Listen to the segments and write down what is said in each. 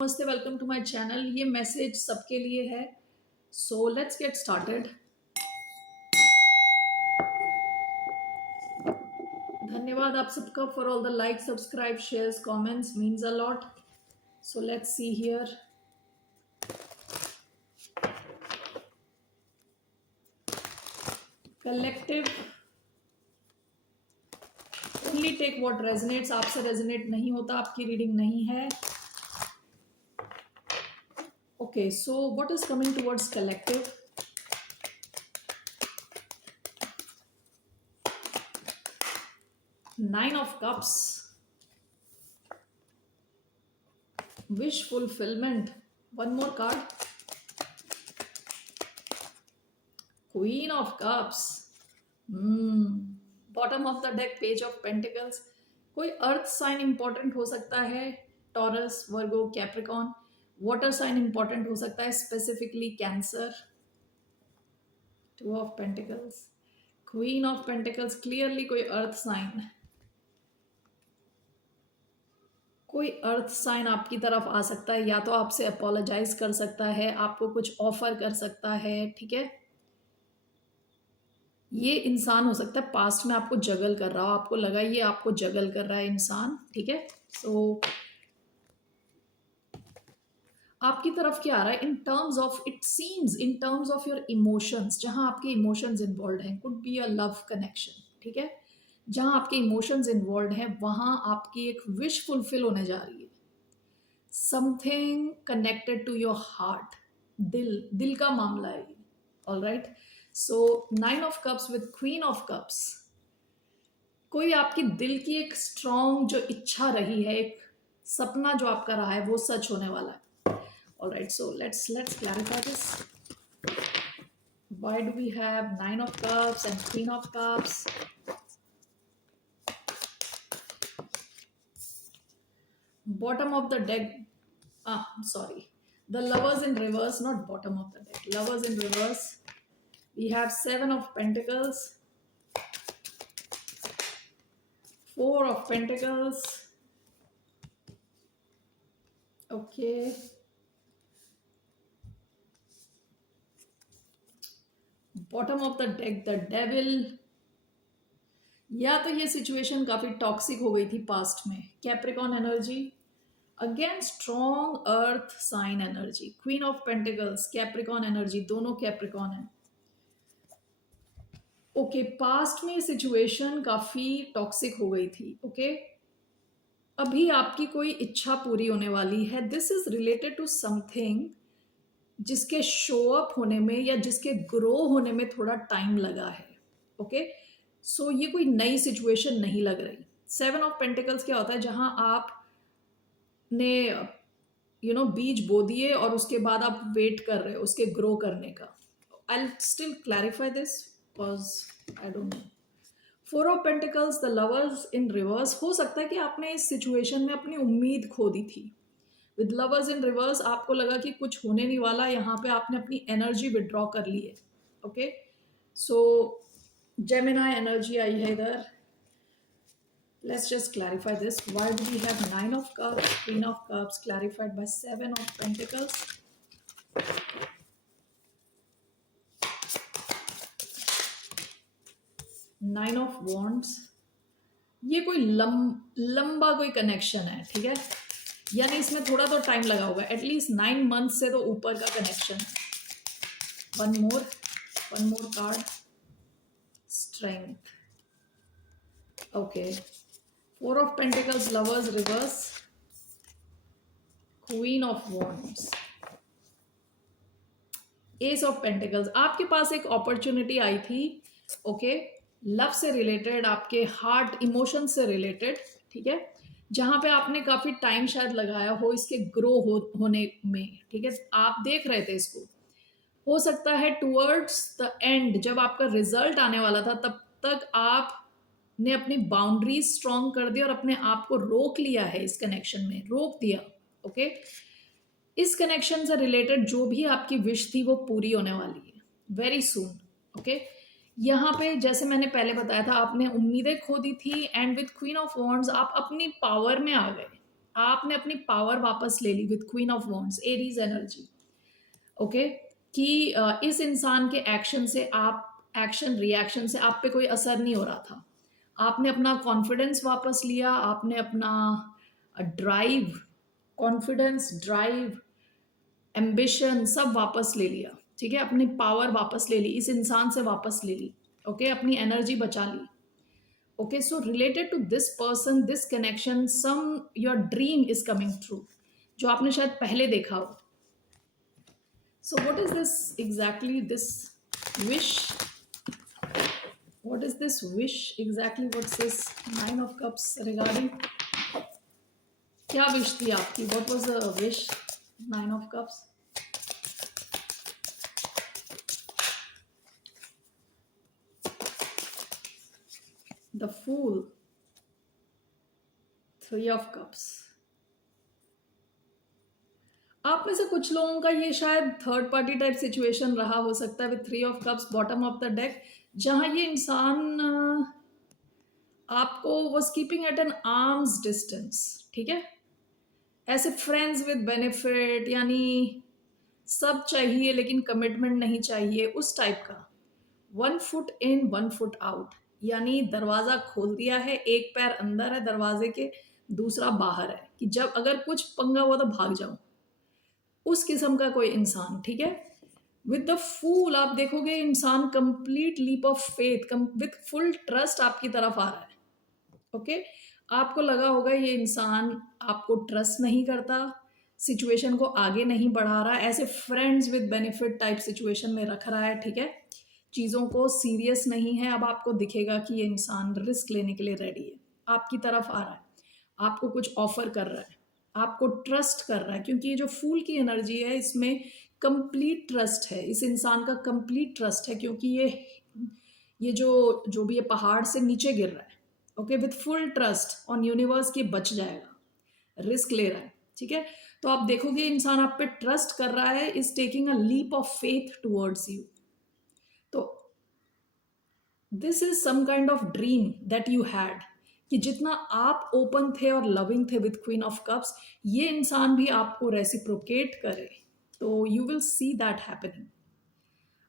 नमस्ते, welcome to my channel. ये message सबके लिए है। So let's get started. धन्यवाद आप सबका for all the like, subscribe, shares, comments, means a lot. So let's see here. Collective, only take what resonates. आपसे resonate नहीं होता, आपकी रीडिंग नहीं है। Okay, so what is coming towards collective? Nine of cups, wish fulfilment. One more card, queen of cups. Bottom of the deck, page of pentacles. कोई अर्थ sign important हो सकता है, टॉरस, वर्गो, कैप्रिकॉन। वाटर साइन इंपॉर्टेंट हो सकता है, specifically cancer. Two of pentacles, queen of pentacles, clearly कोई अर्थ sign. कोई अर्थ sign आपकी तरफ आ सकता है, या तो आपसे अपोलोजाइज कर सकता है, आपको कुछ ऑफर कर सकता है, ठीक है। ये इंसान हो सकता है पास्ट में आपको जगल कर रहा हो, आपको लगा ये आपको जगल कर रहा है इंसान, ठीक है। सो आपकी तरफ क्या आ रहा है in terms of, it seems in terms of your emotions, जहां आपके इमोशंस इन्वॉल्व हैं, could be a love connection, ठीक है। जहां आपके इमोशंस इन्वॉल्व हैं वहां आपकी एक विश फुलफिल होने जा रही है। Something connected to your heart, दिल, दिल का मामला है। All right, so nine of cups with queen of cups. कोई आपकी दिल की एक स्ट्रॉन्ग जो इच्छा रही है, एक सपना जो आपका रहा है, वो सच होने वाला है। All right, so let's clarify this. Why do we have Nine of Cups and Queen of Cups? Bottom of the deck. Sorry. The Lovers in reverse, not bottom of the deck. Lovers in reverse. We have Seven of Pentacles, Four of Pentacles. Okay. Bottom of the deck, the Devil. या तो ये situation काफी toxic हो गई थी past में। Capricorn energy, again strong earth sign energy. Queen of pentacles, Capricorn energy, दोनों Capricorn है। ओके, पास्ट में सिचुएशन काफी टॉक्सिक हो गई थी। ओके, अभी आपकी कोई इच्छा पूरी होने वाली है। This is related to something जिसके शो अप होने में या जिसके ग्रो होने में थोड़ा टाइम लगा है। ओके, सो ये कोई नई सिचुएशन नहीं लग रही। सेवन ऑफ पेंटिकल्स क्या होता है, जहां आप ने बीज बो दिए और उसके बाद आप वेट कर रहे हो उसके ग्रो करने का। I still clarify this because I don't know. Four of pentacles, the lovers in reverse. हो सकता है कि आपने इस सिचुएशन में अपनी उम्मीद खो दी थी। विद लवर्स इन रिवर्स आपको लगा कि कुछ होने नहीं वाला, यहाँ पे आपने अपनी एनर्जी विड्रॉ कर ली है। ओके, सो जेमिनाई एनर्जी आई है इधर। Let's just clarify this. Why do we have Nine of Cups, Queen of Cups, clarified by Seven of Pentacles? Nine of Wands. ये कोई लंबा कोई कनेक्शन है, ठीक है। यानी इसमें थोड़ा तो टाइम लगा होगा, एटलीस्ट 9 मंथ से तो ऊपर का connection. One more card, strength. Okay, four of pentacles, lovers reverse, queen of wands, S of pentacles. आपके पास एक अपॉर्चुनिटी आई थी, ओके, लव से रिलेटेड, आपके हार्ट इमोशन से रिलेटेड, ठीक है, जहां पे आपने काफी टाइम शायद लगाया हो इसके ग्रो होने में, ठीक है। आप देख रहे थे इसको, हो सकता है टुवर्ड्स द एंड जब आपका रिजल्ट आने वाला था तब तक आपने अपनी बाउंड्रीज स्ट्रॉन्ग कर दी और अपने आप को रोक लिया है, इस कनेक्शन में रोक दिया। ओके, इस कनेक्शन से रिलेटेड जो भी आपकी विश थी वो पूरी होने वाली है वेरी सून। ओके, यहाँ पे जैसे मैंने पहले बताया था, आपने उम्मीदें खो दी थी and with queen of wands आप अपनी पावर में आ गए। आपने अपनी पावर वापस ले ली with queen of wands, Aries energy. Okay, कि इस इंसान के एक्शन से आप एक्शन रिएक्शन से आप पे कोई असर नहीं हो रहा था। आपने अपना कॉन्फिडेंस वापस लिया, आपने अपना ड्राइव, कॉन्फिडेंस, ड्राइव, एम्बिशन सब वापस ले लिया। ठीक है, अपनी पावर वापस ले ली, इस इंसान से वापस ले ली। ओके, अपनी एनर्जी बचा ली। Okay, so related to this person, this connection, some your dream is coming through, जो आपने शायद पहले देखा हो। So what is this exactly, this wish, what is this wish exactly, what's this nine of cups regarding? क्या wish थी आपकी, what was the wish, nine of cups? the fool, three of cups। आप में से कुछ लोगों का ये शायद थर्ड पार्टी टाइप सिचुएशन रहा हो सकता है with three of cups bottom of the deck, जहां ये इंसान आपको was keeping at an arms distance. ठीक है, ऐसे फ्रेंड्स विद बेनिफिट, यानी सब चाहिए लेकिन कमिटमेंट नहीं चाहिए, उस टाइप का। One foot in one foot out, यानी दरवाजा खोल दिया है, एक पैर अंदर है दरवाजे के, दूसरा बाहर है, कि जब अगर कुछ पंगा हुआ तो भाग जाऊं, उस किस्म का कोई इंसान। ठीक है, विद द फूल आप देखोगे इंसान complete leap of faith, with full trust आपकी तरफ आ रहा है। ओके, आपको लगा होगा ये इंसान आपको ट्रस्ट नहीं करता, सिचुएशन को आगे नहीं बढ़ा रहा, ऐसे friends with benefit type situation में रख रहा है। ठीक है, चीज़ों को सीरियस नहीं है। अब आपको दिखेगा कि ये इंसान रिस्क लेने के लिए रेडी है, आपकी तरफ आ रहा है, आपको कुछ ऑफर कर रहा है, आपको ट्रस्ट कर रहा है, क्योंकि ये जो फूल की एनर्जी है इसमें कंप्लीट ट्रस्ट है, इस इंसान का कंप्लीट ट्रस्ट है, क्योंकि ये जो भी ये पहाड़ से नीचे गिर रहा है। Okay, with full trust on universe की बच जाएगा, रिस्क ले रहा है। ठीक है, तो आप देखोगे इंसान आप पे ट्रस्ट कर रहा है, is taking a leap of faith towards you. तो this is some kind of dream that you had, कि जितना आप ओपन थे और लविंग थे विद क्वीन ऑफ कप्स, ये इंसान भी आपको रेसिप्रोकेट करे, तो you will see that happening.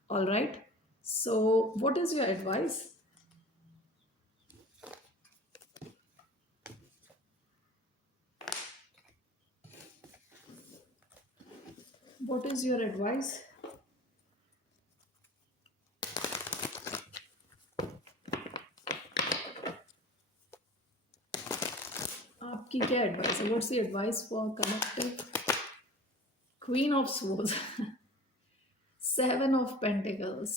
All right, so what is your advice? What is your advice? आपकी क्या एडवाइस है? What's the advice for collective? Queen of Swords, Seven of Pentacles.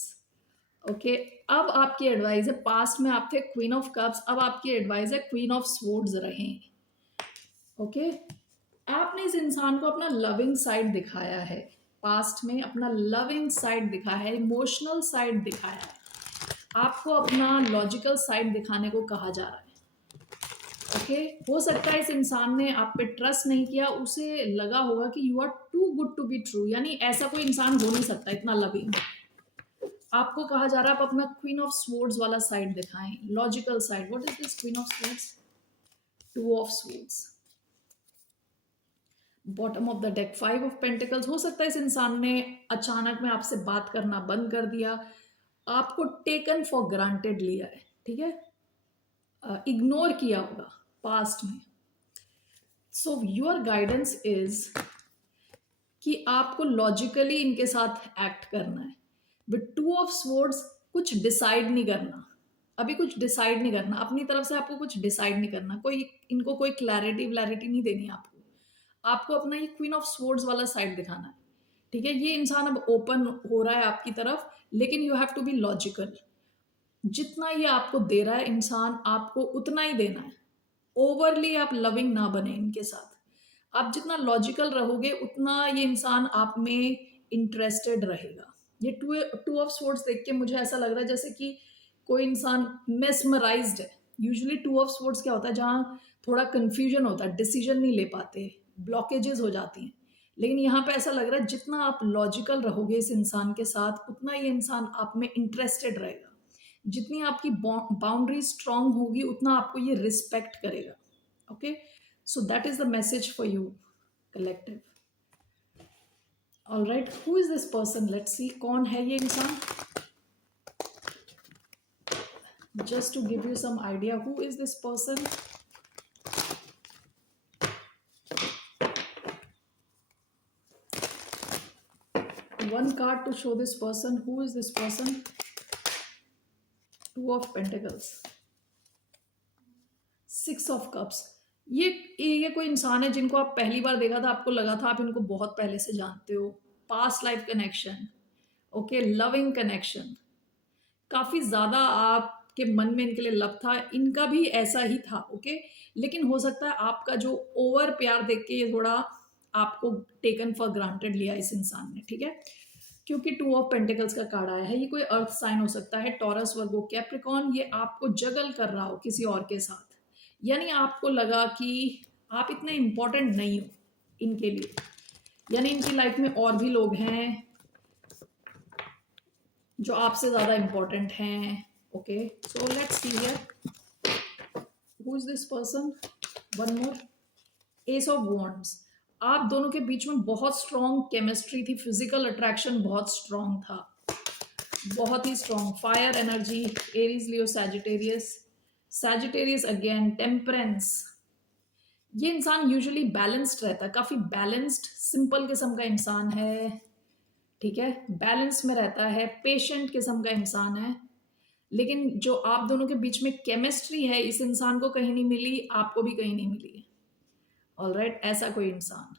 Okay, अब आपकी एडवाइस है, past में आप थे queen of cups, अब आपकी एडवाइस है क्वीन ऑफ स्वॉर्ड्स रहें। ओके, आपने इस इंसान को अपना लविंग साइड दिखाया है, पास्ट में अपना लविंग साइड दिखाया है, इमोशनल साइड दिखाया है, आपको अपना लॉजिकल साइड दिखाने को कहा जा रहा है। ओके, हो सकता है इस इंसान ने आप पे ट्रस्ट नहीं किया, उसे लगा होगा कि you are too good to be true, यानी ऐसा कोई इंसान हो नहीं सकता इतना लविंग। आपको कहा जा रहा है आप अपना क्वीन ऑफ स्वॉर्ड्स वाला साइड दिखाएं, logical side. What is this queen of swords? Two of swords, bottom of the deck five of pentacles. हो सकता है इस इंसान ने अचानक में आपसे बात करना बंद कर दिया, आपको टेकन फॉर ग्रांटेड लिया है। ठीक है, इग्नोर किया होगा पास्ट में। सो योर गाइडेंस इज कि आपको लॉजिकली इनके साथ एक्ट करना है। विद टू ऑफ स्वॉर्ड्स कुछ डिसाइड नहीं करना, अभी कुछ डिसाइड नहीं करना, अपनी तरफ से आपको कुछ डिसाइड नहीं करना, कोई इनको कोई क्लैरिटी नहीं देनी आपको अपना ये क्वीन ऑफ स्वॉर्ड्स वाला साइड दिखाना है। ठीक है, ये इंसान अब ओपन हो रहा है आपकी तरफ, लेकिन you have to be logical. जितना ये आपको दे रहा है इंसान, आपको उतना ही देना है, ओवरली आप लविंग ना बने इनके साथ। आप जितना लॉजिकल रहोगे उतना ये इंसान आप में इंटरेस्टेड रहेगा। ये टू ऑफ स्वॉर्ड्स देख के मुझे ऐसा लग रहा है जैसे कि कोई इंसान मेस्मराइज्ड है। यूजुअली टू ऑफ स्वॉर्ड्स क्या होता है, जहाँ थोड़ा कंफ्यूजन होता है, डिसीजन नहीं ले पाते, ब्लॉकेजेस हो जाती हैं। लेकिन यहाँ पे ऐसा लग रहा है जितना आप लॉजिकल रहोगे इस इंसान के साथ, उतना ये इंसान आप में इंटरेस्टेड रहेगा। जितनी आपकी बाउंड्री स्ट्रांग होगी, उतना आपको ये रिस्पेक्ट करेगा। Okay, So that is the message for you, collective. All right, who is this person? Let's see, कौन है ये इंसान? Just to give you some idea, who is this person? One card to show this person. Who is this person? Two of Pentacles, Six of Cups. ये कोई इंसान है जिनको आप पहली बार देखा था, आपको लगा था आप इनको बहुत पहले से जानते हो. Past life connection, okay, loving connection. काफी ज्यादा आपके मन में इनके लिए लव था, इनका भी ऐसा ही था, ओके. लेकिन हो सकता है आपका जो ओवर प्यार देख के ये थोड़ा आपको टेकन फॉर ग्रांटेड लिया इस इंसान ने, ठीक है. क्योंकि टू ऑफ पेंटिकल्स का कार्ड आया है, ये कोई अर्थ साइन हो सकता है, टॉरस, वर्गो, कैप्रिकॉन. ये आपको जगल कर रहा हो किसी और के साथ, यानी आपको लगा कि आप इतने इम्पोर्टेंट नहीं हो इनके लिए, यानी इनकी लाइफ में और भी लोग हैं जो आपसे ज़्यादा इम्पोर्टेंट हैं, okay. So let's see here, who is this person? One more, S of wands. आप दोनों के बीच में बहुत स्ट्रॉन्ग केमिस्ट्री थी, फिजिकल अट्रैक्शन बहुत स्ट्रॉन्ग था, बहुत ही स्ट्रॉन्ग. फायर एनर्जी, एरीज, लियो, सैजिटेरियस. Sagittarius again, temperance. ये इंसान यूजुअली बैलेंस्ड रहता है, काफ़ी बैलेंस्ड, सिंपल किस्म का इंसान है, ठीक है. बैलेंस में रहता है, पेशेंट किस्म का इंसान है. लेकिन जो आप दोनों के बीच में केमिस्ट्री है, इस इंसान को कहीं नहीं मिली, आपको भी कहीं नहीं मिली. ऑलराइट, ऐसा कोई इंसान.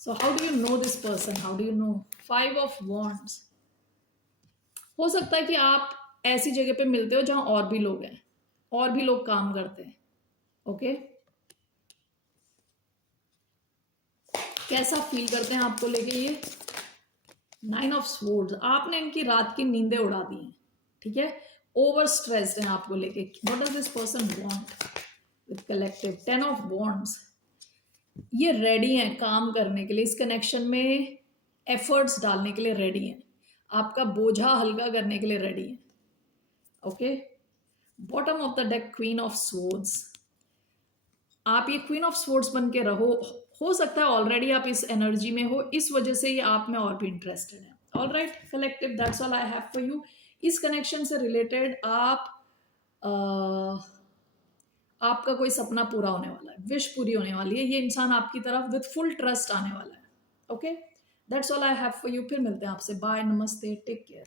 So how do you know this person? How do you know? 5 of wands. हो सकता है कि आप ऐसी जगह पे मिलते हो जहां और भी लोग हैं, और भी लोग काम करते हैं, ओके. कैसा फील करते हैं आपको लेके ये? 9 ऑफ स्वॉर्ड्स. आपने इनकी रात की नींदें उड़ा दी हैं, ठीक है. ओवर स्ट्रेस्ड हैं आपको लेके. What does this person want with collective? 10 of wands. ये रेडी हैं काम करने के लिए, इस कनेक्शन में एफर्ट्स डालने के लिए रेडी हैं, आपका बोझा हल्का करने के लिए रेडी हैं, okay. Bottom of the deck, queen of swords. आप ये क्वीन ऑफ स्वॉर्ड्स बन के रहो. हो सकता है ऑलरेडी आप इस एनर्जी में हो, इस वजह से ये आप में और भी इंटरेस्टेड है. Alright collective, that's all I have for you. इस कनेक्शन से रिलेटेड आपका कोई सपना पूरा होने वाला है, विश पूरी होने वाली है. ये इंसान आपकी तरफ विद फुल ट्रस्ट आने वाला है, okay. That's all I have for you. फिर मिलते हैं आपसे. बाय, नमस्ते, टेक केयर.